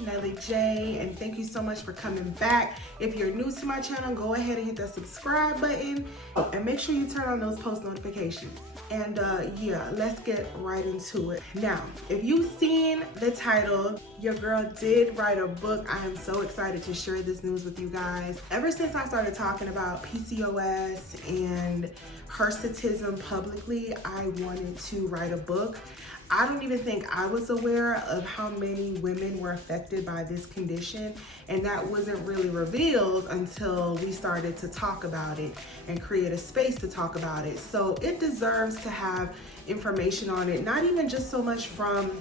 Nelly J, and thank you so much for coming back. If you're new to my channel, go ahead and hit that subscribe button and make sure you turn on those post notifications. And yeah, let's get right into it. Now, if you've seen the title, your girl did write a book. I am so excited to share this news with you guys. Ever since I started talking about PCOS and hirsutism publicly, I wanted to write a book. I don't even think I was aware of how many women were affected by this condition, and that wasn't really revealed until we started to talk about it and create a space to talk about it. So it deserves to have information on it, not even just so much from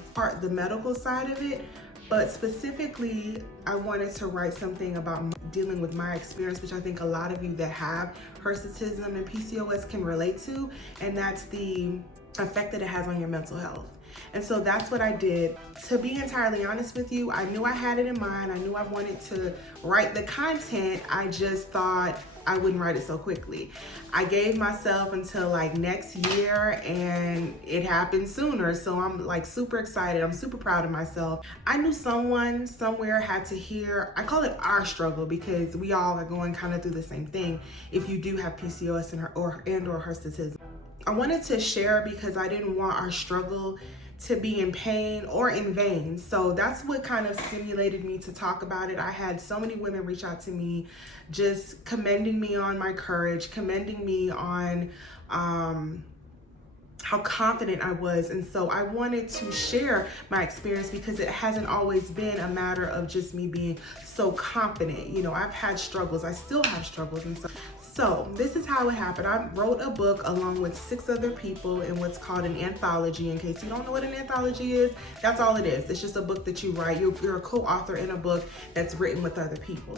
the medical side of it, but specifically I wanted to write something about dealing with my experience, which I think a lot of you that have hirsutism and PCOS can relate to, and that's the effect that it has on your mental health. And so that's what I did. To be entirely honest with you, I knew I had it in mind. I knew I wanted to write the content. I just thought I wouldn't write it so quickly. I gave myself until like next year, and it happened sooner. So I'm like super excited. I'm super proud of myself. I knew someone somewhere had to hear, I call it our struggle, because we all are going kind of through the same thing if you do have PCOS and or hirsutism. I wanted to share because I didn't want our struggle to be in pain or in vain. So that's what kind of stimulated me to talk about it. I had so many women reach out to me just commending me on my courage, commending me on how confident I was. And so I wanted to share my experience because it hasn't always been a matter of just me being so confident. You know, I've had struggles. I still have struggles. And so this is how it happened. I wrote a book along with 6 other people in what's called an anthology. In case you don't know what an anthology is, that's all it is. It's just a book that you write. You're a co-author in a book that's written with other people.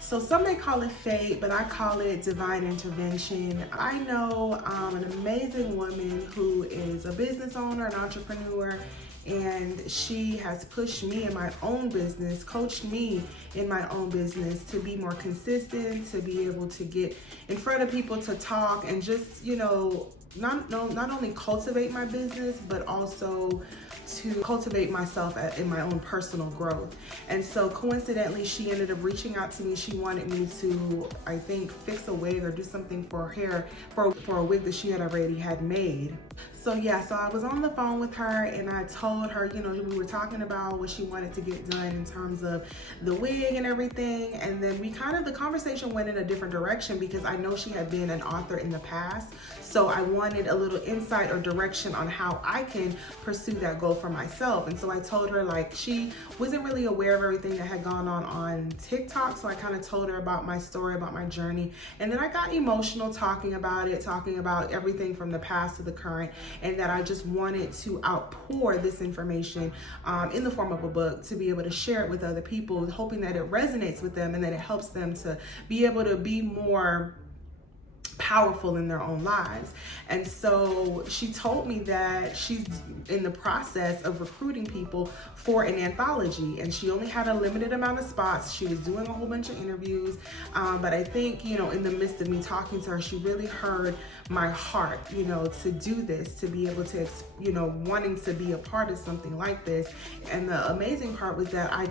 So some may call it fate, but I call it divine intervention. I know an amazing woman who is a business owner, an entrepreneur, and she has pushed me in my own business, coached me in my own business to be more consistent, to be able to get in front of people to talk and just, you know, not only cultivate my business, but also to cultivate myself in my own personal growth. And so coincidentally, she ended up reaching out to me. She wanted me to, I think, fix a wig or do something for her hair, for a wig that she already had made. So yeah, so I was on the phone with her and I told her, you know, we were talking about what she wanted to get done in terms of the wig and everything. And then the conversation went in a different direction because I know she had been an author in the past. So I wanted a little insight or direction on how I can pursue that goal for myself. And so I told her, like, she wasn't really aware of everything that had gone on TikTok. So I kind of told her about my story, about my journey. And then I got emotional talking about everything from the past to the current, and that I just wanted to outpour this information in the form of a book to be able to share it with other people, hoping that it resonates with them and that it helps them to be able to be more powerful in their own lives. And so she told me that she's in the process of recruiting people for an anthology, and she only had a limited amount of spots. She was doing a whole bunch of interviews, but I think, you know, in the midst of me talking to her, she really heard my heart, you know, to do this, to be able to, you know, wanting to be a part of something like this. And the amazing part was that I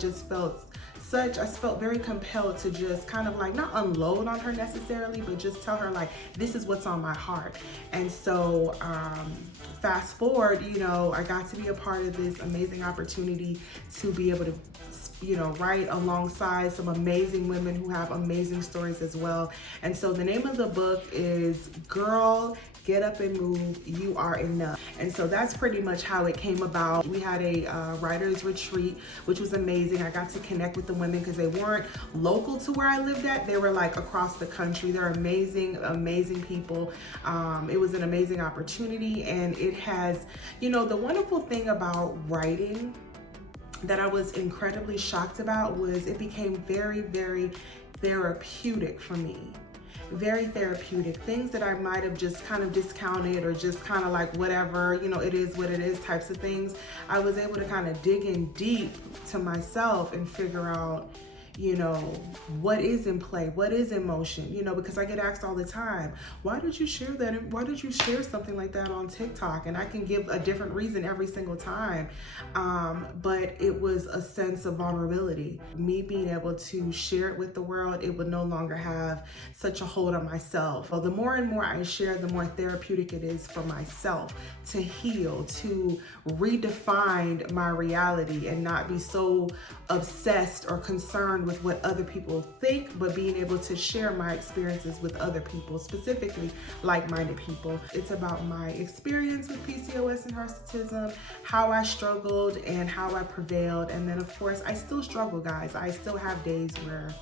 felt very compelled to just kind of like not unload on her necessarily, but just tell her, like, this is what's on my heart. And so fast forward, you know, I got to be a part of this amazing opportunity to be able to, you know, write alongside some amazing women who have amazing stories as well. And so the name of the book is Girl, Get Up and Move, You Are Enough. And so that's pretty much how it came about. We had a writer's retreat, which was amazing. I got to connect with the women because they weren't local to where I lived at. They were like across the country. They're amazing, amazing people. It was an amazing opportunity, and it has, you know, the wonderful thing about writing that I was incredibly shocked about was it became very, very therapeutic for me. Very therapeutic. Things that I might have just kind of discounted or just kind of like whatever, you know, it is what it is types of things. I was able to kind of dig in deep to myself and figure out, you know, what is in play, what is in motion, you know, because I get asked all the time, why did you share that? And why did you share something like that on TikTok? And I can give a different reason every single time. But it was a sense of vulnerability. Me being able to share it with the world, it would no longer have such a hold on myself. Well, the more and more I share, the more therapeutic it is for myself to heal, to redefine my reality and not be so obsessed or concerned with what other people think, but being able to share my experiences with other people, specifically like-minded people. It's about my experience with PCOS and hirsutism, how I struggled and how I prevailed. And then of course, I still struggle, guys. I still have days where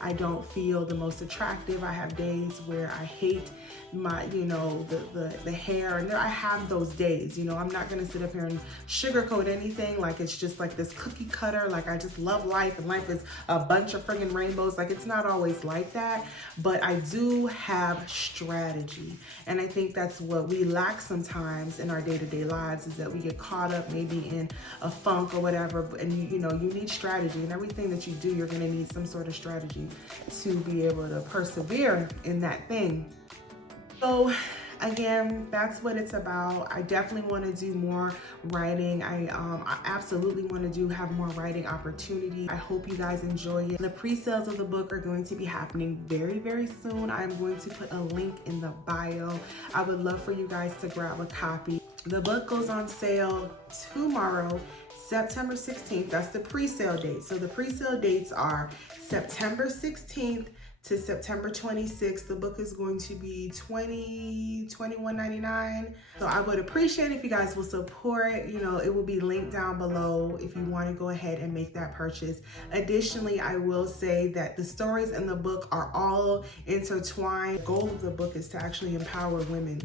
I don't feel the most attractive. I have days where I hate my, you know, the hair, and I have those days. You know, I'm not gonna sit up here and sugarcoat anything like it's just like this cookie cutter, like I just love life and life is a bunch of friggin' rainbows. Like, it's not always like that, but I do have strategy. And I think that's what we lack sometimes in our day-to-day lives, is that we get caught up maybe in a funk or whatever, and you know, you need strategy. And everything that you do, you're gonna need some sort of strategy to be able to persevere in that thing. So again, that's what it's about. I definitely want to do more writing. I absolutely want to have more writing opportunity. I hope you guys enjoy it. The pre-sales of the book are going to be happening very, very soon. I'm going to put a link in the bio. I would love for you guys to grab a copy. The book goes on sale tomorrow, September 16th. That's the pre-sale date. So the pre-sale dates are September 16th to September 26th. The book is going to be $21.99. So I would appreciate if you guys will support. You know, it will be linked down below if you want to go ahead and make that purchase. Additionally, I will say that the stories in the book are all intertwined. The goal of the book is to actually empower women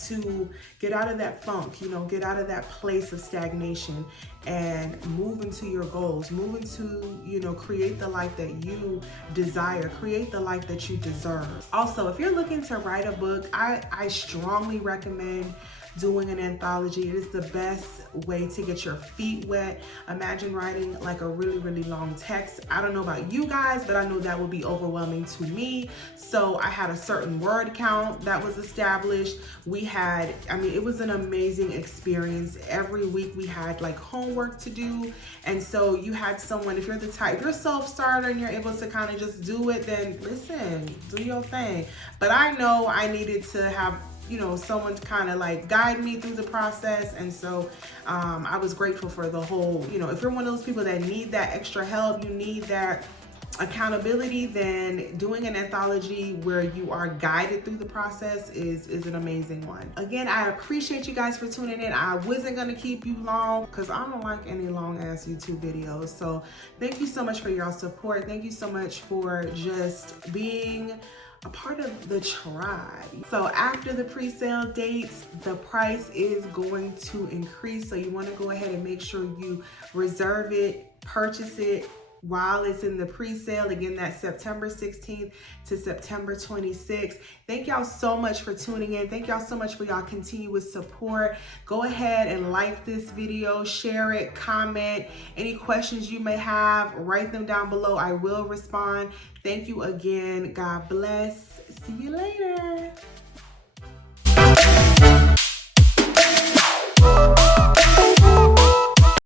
to get out of that funk, you know, get out of that place of stagnation and move into your goals, move into, you know, create the life that you desire, create the life that you deserve. Also, if you're looking to write a book, I strongly recommend doing an anthology. It is the best way to get your feet wet. Imagine writing like a really, really long text. I don't know about you guys, but I know that would be overwhelming to me. So I had a certain word count that was established. We had, I mean, it was an amazing experience. Every week we had like homework to do. And so you had someone, if you're the type, if you're a self-starter and you're able to kind of just do it, then listen, do your thing. But I know I needed to have, you know, someone to kind of like guide me through the process. And so I was grateful for the whole, you know, if you're one of those people that need that extra help, you need that accountability, then doing an anthology where you are guided through the process is an amazing one. Again, I appreciate you guys for tuning in. I wasn't gonna keep you long because I don't like any long ass YouTube videos. So thank you so much for your support. Thank you so much for just being a part of the tribe. So after the pre-sale dates, the price is going to increase. So you want to go ahead and make sure you reserve it, purchase it while it's in the pre-sale. Again, that's September 16th to September 26th. Thank y'all so much for tuning in. Thank y'all so much for y'all continuous support. Go ahead and like this video, share it, comment. Any questions you may have, write them down below. I will respond. Thank you again. God bless. See you later.